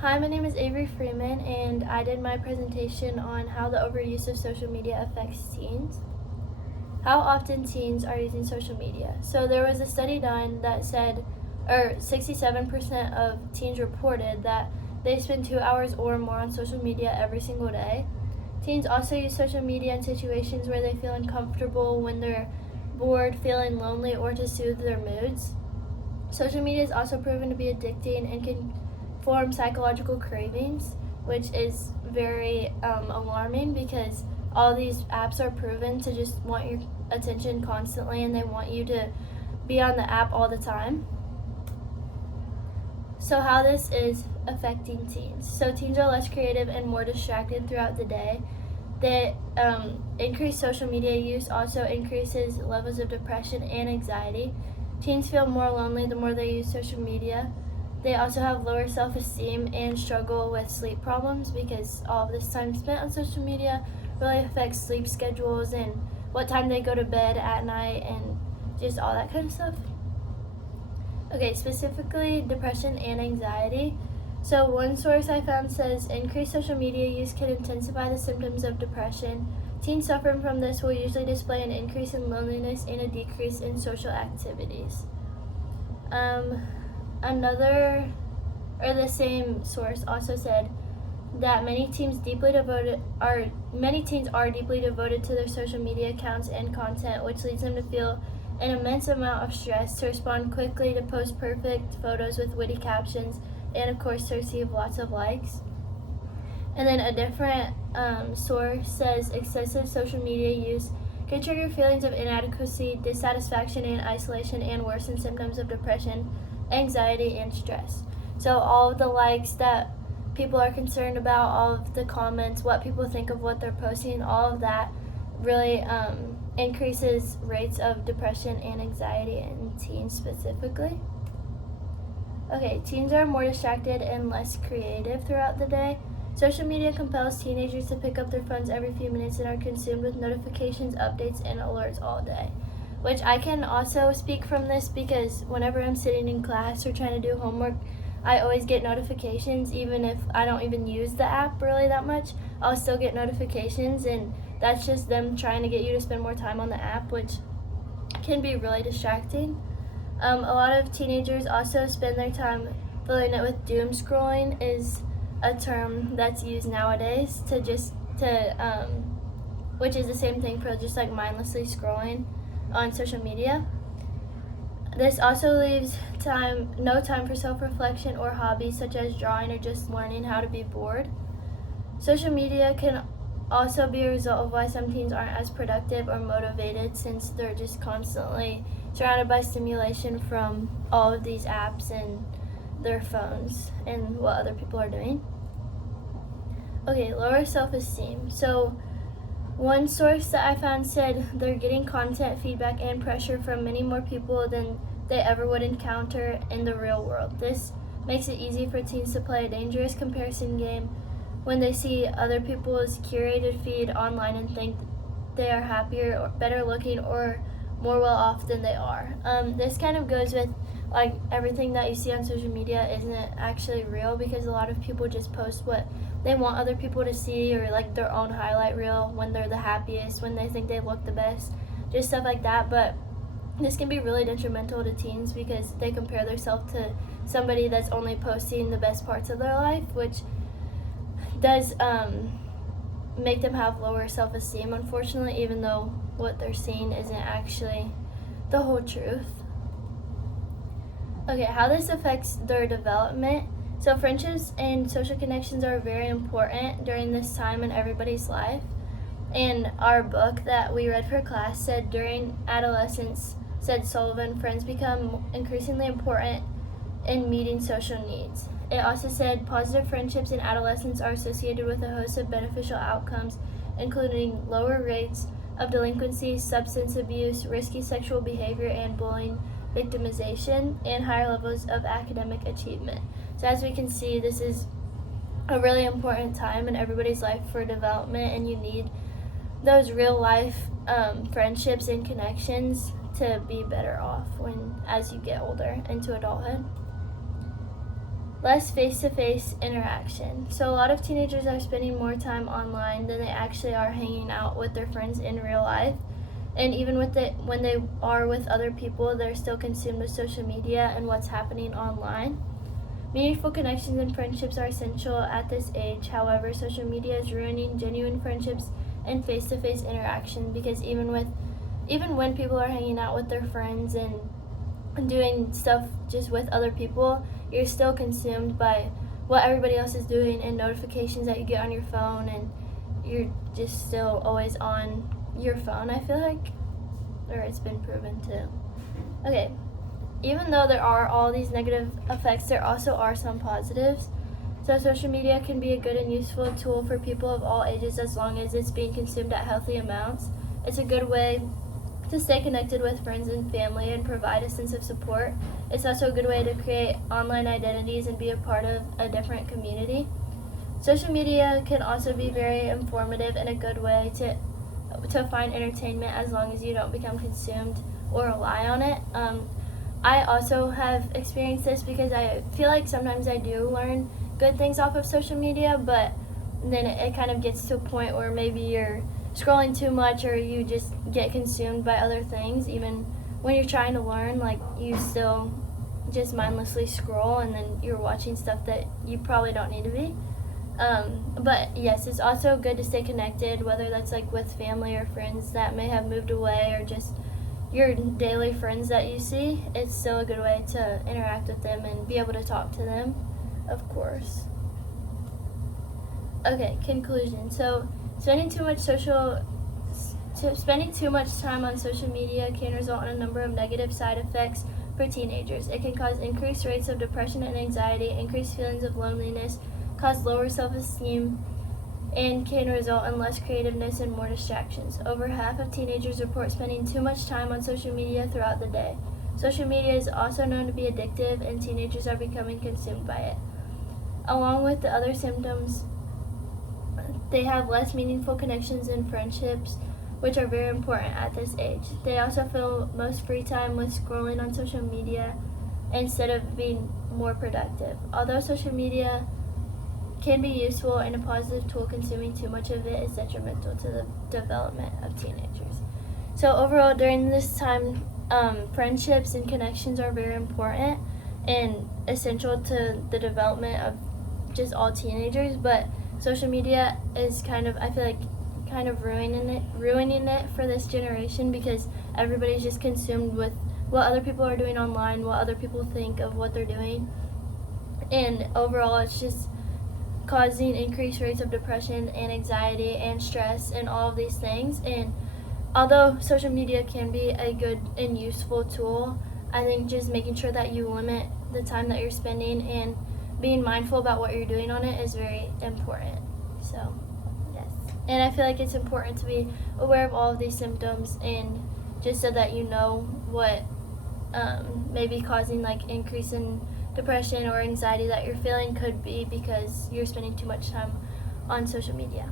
Hi, my name is Avery Freeman, and I did my presentation on how the overuse of social media affects teens. How often teens are using social media. So there was a study done that said, 67% of teens reported that they spend 2 hours or more on social media every single day. Teens also use social media in situations where they feel uncomfortable, when they're bored, feeling lonely, or to soothe their moods. Social media is also proven to be addicting and can form psychological cravings, which is very alarming because all these apps are proven to just want your attention constantly, and they want you to be on the app all the time. So how this is affecting teens. So teens are less creative and more distracted throughout the day. The increased social media use also increases levels of depression and anxiety. Teens feel more lonely the more they use social media. They also have lower self-esteem and struggle with sleep problems because all of this time spent on social media really affects sleep schedules and what time they go to bed at night and just all that kind of stuff. Okay, specifically depression and anxiety. So one source I found says increased social media use can intensify the symptoms of depression. Teens suffering from this will usually display an increase in loneliness and a decrease in social activities. The same source also said that many teens are deeply devoted to their social media accounts and content, which leads them to feel an immense amount of stress to respond quickly, to post perfect photos with witty captions, and of course to receive lots of likes. And then a different source says excessive social media use can trigger feelings of inadequacy, dissatisfaction, and isolation, and worsen symptoms of depression, anxiety, and stress. So all of the likes that people are concerned about, all of the comments, what people think of what they're posting, all of that really increases rates of depression and anxiety in teens specifically. Okay, teens are more distracted and less creative throughout the day. Social media compels teenagers to pick up their phones every few minutes and are consumed with notifications, updates, and alerts all day. Which I can also speak from this because whenever I'm sitting in class or trying to do homework, I always get notifications. Even if I don't even use the app really that much, I'll still get notifications, and that's just them trying to get you to spend more time on the app, which can be really distracting. A lot of teenagers also spend their time filling it with doom scrolling, is a term that's used nowadays which is the same thing for just like mindlessly scrolling on social media. This also leaves no time for self-reflection or hobbies such as drawing or just learning how to be bored. Social media can also be a result of why some teens aren't as productive or motivated, since they're just constantly surrounded by stimulation from all of these apps and their phones and what other people are doing. Okay, lower self-esteem. So one source that I found said they're getting content, feedback, and pressure from many more people than they ever would encounter in the real world. This makes it easy for teens to play a dangerous comparison game when they see other people's curated feed online and think they are happier or better looking or more well off than they are. This kind of goes with like everything that you see on social media isn't actually real, because a lot of people just post what they want other people to see, or like their own highlight reel when they're the happiest, when they think they look the best, just stuff like that. But this can be really detrimental to teens because they compare themselves to somebody that's only posting the best parts of their life, which does make them have lower self-esteem, unfortunately, even though what they're seeing isn't actually the whole truth. Okay, how this affects their development. So friendships and social connections are very important during this time in everybody's life. And our book that we read for class said during adolescence, said Sullivan, friends become increasingly important in meeting social needs. It also said positive friendships in adolescence are associated with a host of beneficial outcomes, including lower rates of delinquency, substance abuse, risky sexual behavior, and bullying victimization, and higher levels of academic achievement. So as we can see, this is a really important time in everybody's life for development, and you need those real life friendships and connections to be better off as you get older into adulthood. less face-to-face interaction. So a lot of teenagers are spending more time online than they actually are hanging out with their friends in real life. And even when they are with other people, they're still consumed with social media and what's happening online. Meaningful connections and friendships are essential at this age. However, social media is ruining genuine friendships and face-to-face interaction, because even when people are hanging out with their friends and doing stuff just with other people, you're still consumed by what everybody else is doing and notifications that you get on your phone, and you're just still always on your phone, I feel like, or it's been proven too. Okay, even though there are all these negative effects, there also are some positives. So social media can be a good and useful tool for people of all ages as long as it's being consumed at healthy amounts. It's a good way to stay connected with friends and family and provide a sense of support. It's also a good way to create online identities and be a part of a different community. Social media can also be very informative and a good way to find entertainment as long as you don't become consumed or rely on it. I also have experienced this because I feel like sometimes I do learn good things off of social media, but then it kind of gets to a point where maybe you're scrolling too much or you just get consumed by other things. Even when you're trying to learn, like, you still just mindlessly scroll and then you're watching stuff that you probably don't need to be. But yes, it's also good to stay connected, whether that's like with family or friends that may have moved away or just your daily friends that you see. It's still a good way to interact with them and be able to talk to them, of course. Okay, conclusion. So spending too much time on social media can result in a number of negative side effects for teenagers. It can cause increased rates of depression and anxiety, increased feelings of loneliness, cause lower self-esteem, and can result in less creativeness and more distractions. Over half of teenagers report spending too much time on social media throughout the day. Social media is also known to be addictive, and teenagers are becoming consumed by it. Along with the other symptoms, they have less meaningful connections and friendships, which are very important at this age. They also fill most free time with scrolling on social media instead of being more productive. Although social media can be useful and a positive tool, consuming too much of it is detrimental to the development of teenagers. So overall, during this time, friendships and connections are very important and essential to the development of just all teenagers, but social media is kind of ruining it for this generation, because everybody's just consumed with what other people are doing online, what other people think of what they're doing, and overall it's just causing increased rates of depression and anxiety and stress and all of these things. And although social media can be a good and useful tool, I think just making sure that you limit the time that you're spending and being mindful about what you're doing on it is very important. So, yes. And I feel like it's important to be aware of all of these symptoms, and just so that you know what may be causing like increase in depression or anxiety that you're feeling could be because you're spending too much time on social media.